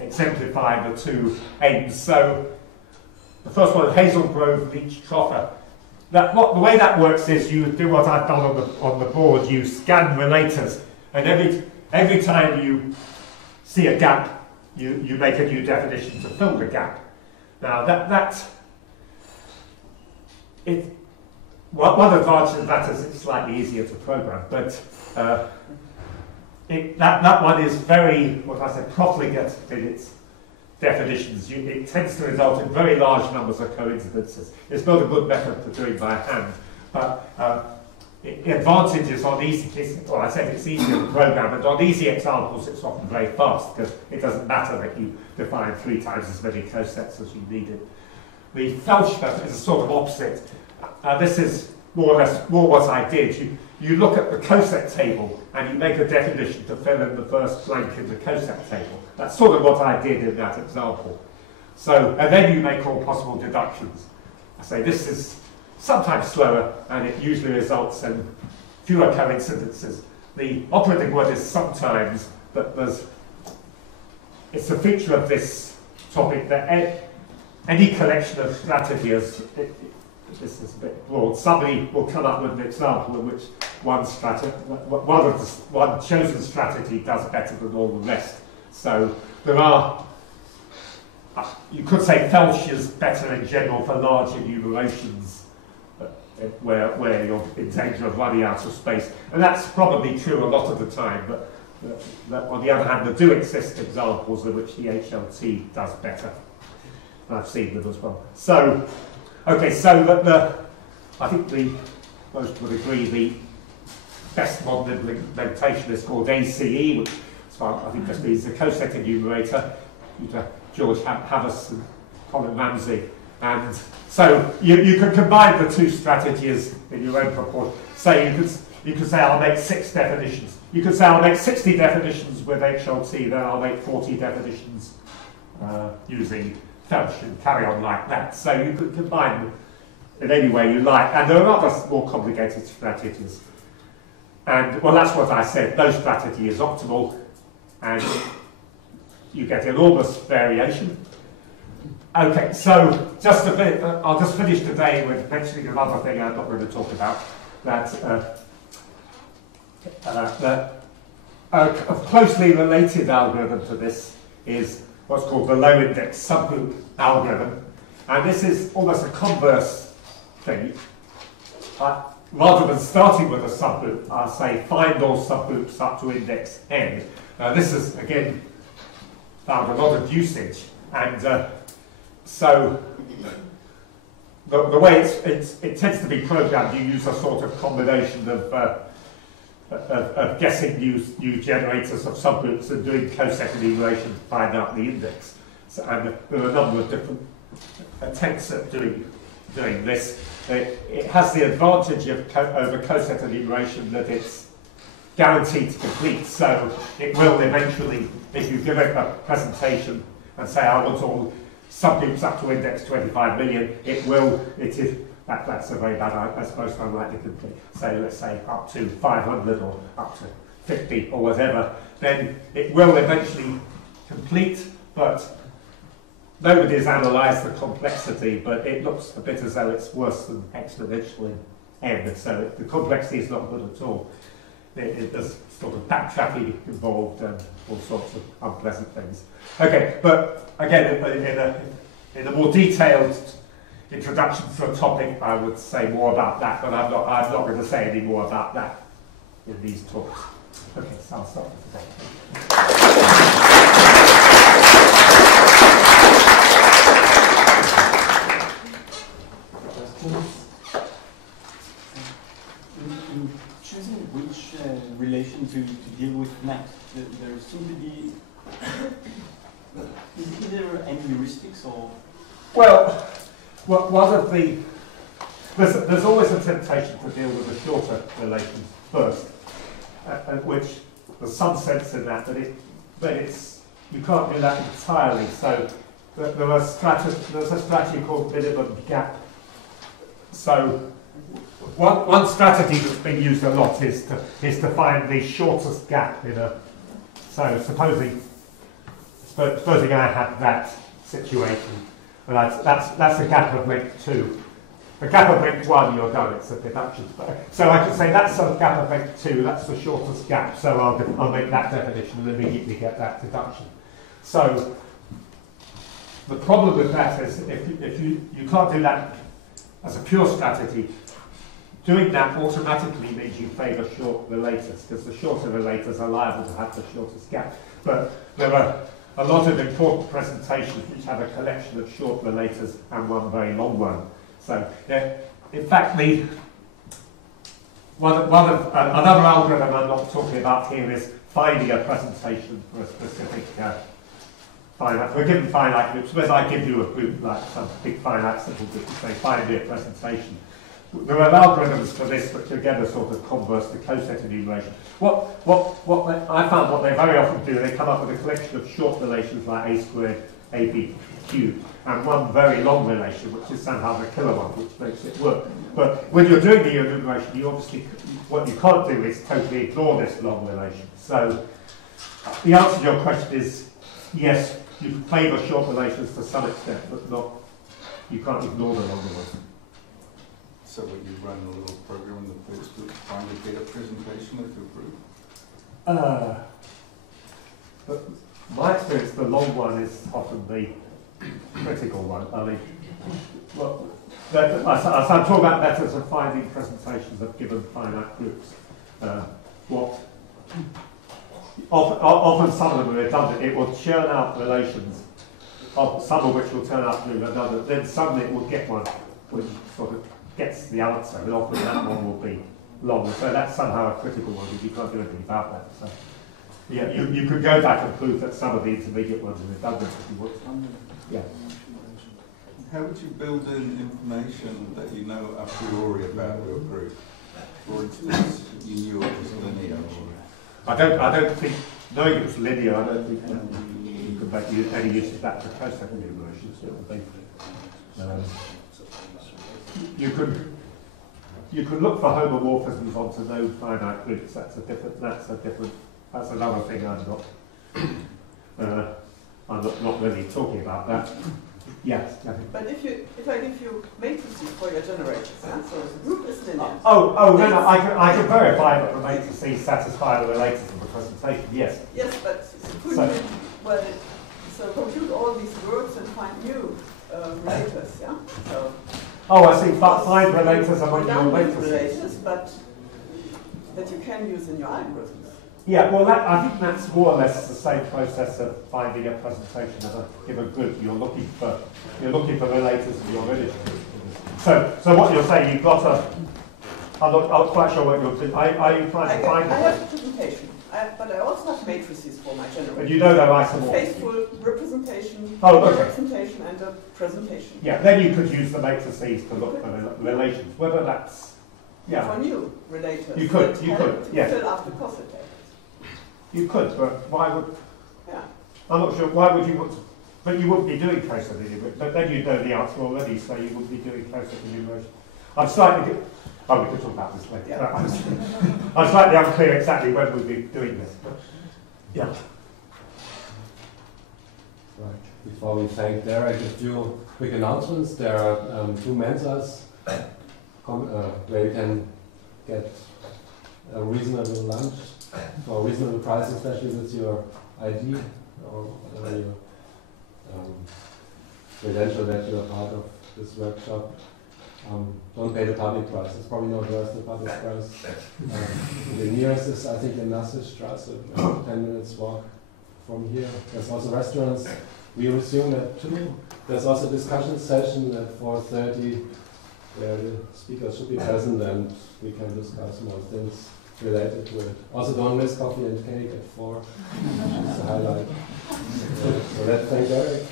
exemplify the two aims. So, the first one, Hazel Grove, Leach, Troffer. The way that works is you do what I've done on the board. You scan relators, and every time you see a gap, you make a new definition to fill the gap. Now one advantage of that is it's slightly easier to program, but that one is very, what I say, profligate in its definitions. It tends to result in very large numbers of coincidences. It's not a good method for doing by hand, but the advantage is on easy, well, I said it's easier to program, and on easy examples it's often very fast, because it doesn't matter that you define 3 times as many cosets as you needed. The Felch method is a sort of opposite. This is more or less what I did. You look at the Coset table and you make a definition to fill in the first blank in the Coset table. That's sort of what I did in that example. So, and then you make all possible deductions. I say this is sometimes slower, and it usually results in fewer coincidences. The operating word is sometimes, but it's a feature of this topic that any collection of strategies, this is a bit broad, somebody will come up with an example in which one chosen strategy does better than all the rest. So there are, you could say Felch is better in general for large enumerations where you're in danger of running out of space. And that's probably true a lot of the time, but on the other hand, there do exist examples in which the HLT does better. I've seen them as well. So, okay, so I think most would agree the best modern implementation is called ACE, which I think just means the Coset enumerator, George Havas and Colin Ramsey. And so you can combine the two strategies in your own proportion. Say you could say I'll make 6 definitions. You could say I'll make 60 definitions with HLT, then I'll make 40 definitions using function, carry on like that. So you could combine them in any way you like. And there are other more complicated strategies. And, well, that's what I said. No strategy is optimal, and you get enormous variation. Okay, so just a bit, I'll just finish today with mentioning another thing I'm not going to talk about, that a closely related algorithm to this is what's called the low index subgroup algorithm. And this is almost a converse thing. Rather than starting with a subgroup, I'll say find all subgroups up to index n. This is, again, found a lot of usage. And so the way it tends to be programmed, you use a sort of combination of guessing new generators of subgroups and doing Coset enumeration to find out the index. So, and there are a number of different attempts at doing this. It has the advantage of over Coset enumeration that it's guaranteed to complete. So it will eventually, if you give it a presentation and say I want all subgroups up to index 25 million, that's a very bad, that's most unlikely to complete. So let's say up to 500 or up to 50 or whatever, then it will eventually complete, but nobody's analysed the complexity, but it looks a bit as though it's worse than exponential in n, so the complexity is not good at all. There's sort of backtracking involved and all sorts of unpleasant things. Okay, but again, in a more detailed introduction to a topic, I would say more about that, but I'm not going to say any more about that in these talks. Okay, so I'll stop for today. In choosing which relation to deal with next, there seem to be. Is there any heuristics or? Well, one of the there's always a temptation to deal with the shorter relations first, which there's some sense in that, but it's you can't do that entirely. So there's a strategy called minimum gap. So one strategy that's been used a lot is to find the shortest gap in a. So supposing I have that situation, well, that's a gap of length 2. The gap of length 1, you're done. It's a deduction. So I can say that's a gap of length 2. That's the shortest gap. So I'll make that definition and immediately get that deduction. So the problem with that is if you can't do that as a pure strategy. Doing that automatically means you favour short relators, because the shorter relators are liable to have the shortest gap. But there are a lot of important presentations which have a collection of short relators and one very long one. So, in fact, another algorithm I'm not talking about here is finding a presentation for a specific finite. For a given finite group, suppose I give you a group like some big finite simple group and say, find me a presentation. There are algorithms for this which again are sort of converse to Coset enumeration. I found what they very often do, they come up with a collection of short relations like a squared, ab cubed, and one very long relation, which is somehow the killer one, which makes it work. But when you're doing the enumeration, you obviously, what you can't do is totally ignore this long relation. So the answer to your question is yes, you favour short relations to some extent, but not, you can't ignore the longer ones. So when you run a little program in the first group, find a better presentation of your group? But my experience, the long one is often the critical one. I mean, well, as I'm talking about methods of finding presentations of given finite groups, often some of them are redundant. It will churn out relations, some of which will turn out to be redundant. Then suddenly it will get one which sort of gets the answer, and often that one will be long. So that's somehow a critical one, because you can't do anything about that. So, yeah, you could go back and prove that some of the intermediate ones are redundant if you want. Yeah. How would you build in information that you know a priori about your group? For instance, you knew it was linear. I don't think knowing it was linear. I don't think you could make any use of that for Coset enumeration. You could look for homomorphisms onto no finite groups. That's another thing I'm not really talking about that. Yes. But if I give you matrices for your generators, so the group is linear. No, I can verify that the matrices satisfy the relators of the presentation. Yes. Yes, but so compute all these groups and find new relators, yeah. So. Oh, I see. Find relators among your matrices. But that you can use in your algorithms. Yeah, well, I think that's more or less the same process of finding a presentation of a given group. You're looking for relators to your religion. So what you're saying, you've got a. I'm not quite sure what you're doing. Are you trying to find? I have a presentation, but I also have matrices for my generators. But you don't have isomorphism. Faithful representation, representation, and a presentation. Yeah, then you could use the matrices to look for relations. Whether that's for new relators. You could, yes. Fill up the Coset table. You could, but why would? Yeah. I'm not sure. Why would you want to? But you wouldn't be doing Coset enumeration. But then you know the answer already, so you wouldn't be doing Coset enumeration. I'm slightly. Oh, we could talk about this later. Yeah. I'm slightly unclear exactly when we'll be doing this. But yeah. Right. Before we thank Derek, a few quick announcements. There are 2 Mensas where you can get a reasonable lunch for a reasonable price, especially with your ID or whatever your credential that you are part of this workshop. Don't pay the public price. It's probably not worth the public price. The nearest is, I think, in Nassestrasse, 10 minutes walk from here. There's also restaurants. We resume at 2. There's also a discussion session at 4:30 where the speakers should be present and we can discuss more things related to it. Also, don't miss coffee and cake at 4. It's a highlight. So let's thank Derek.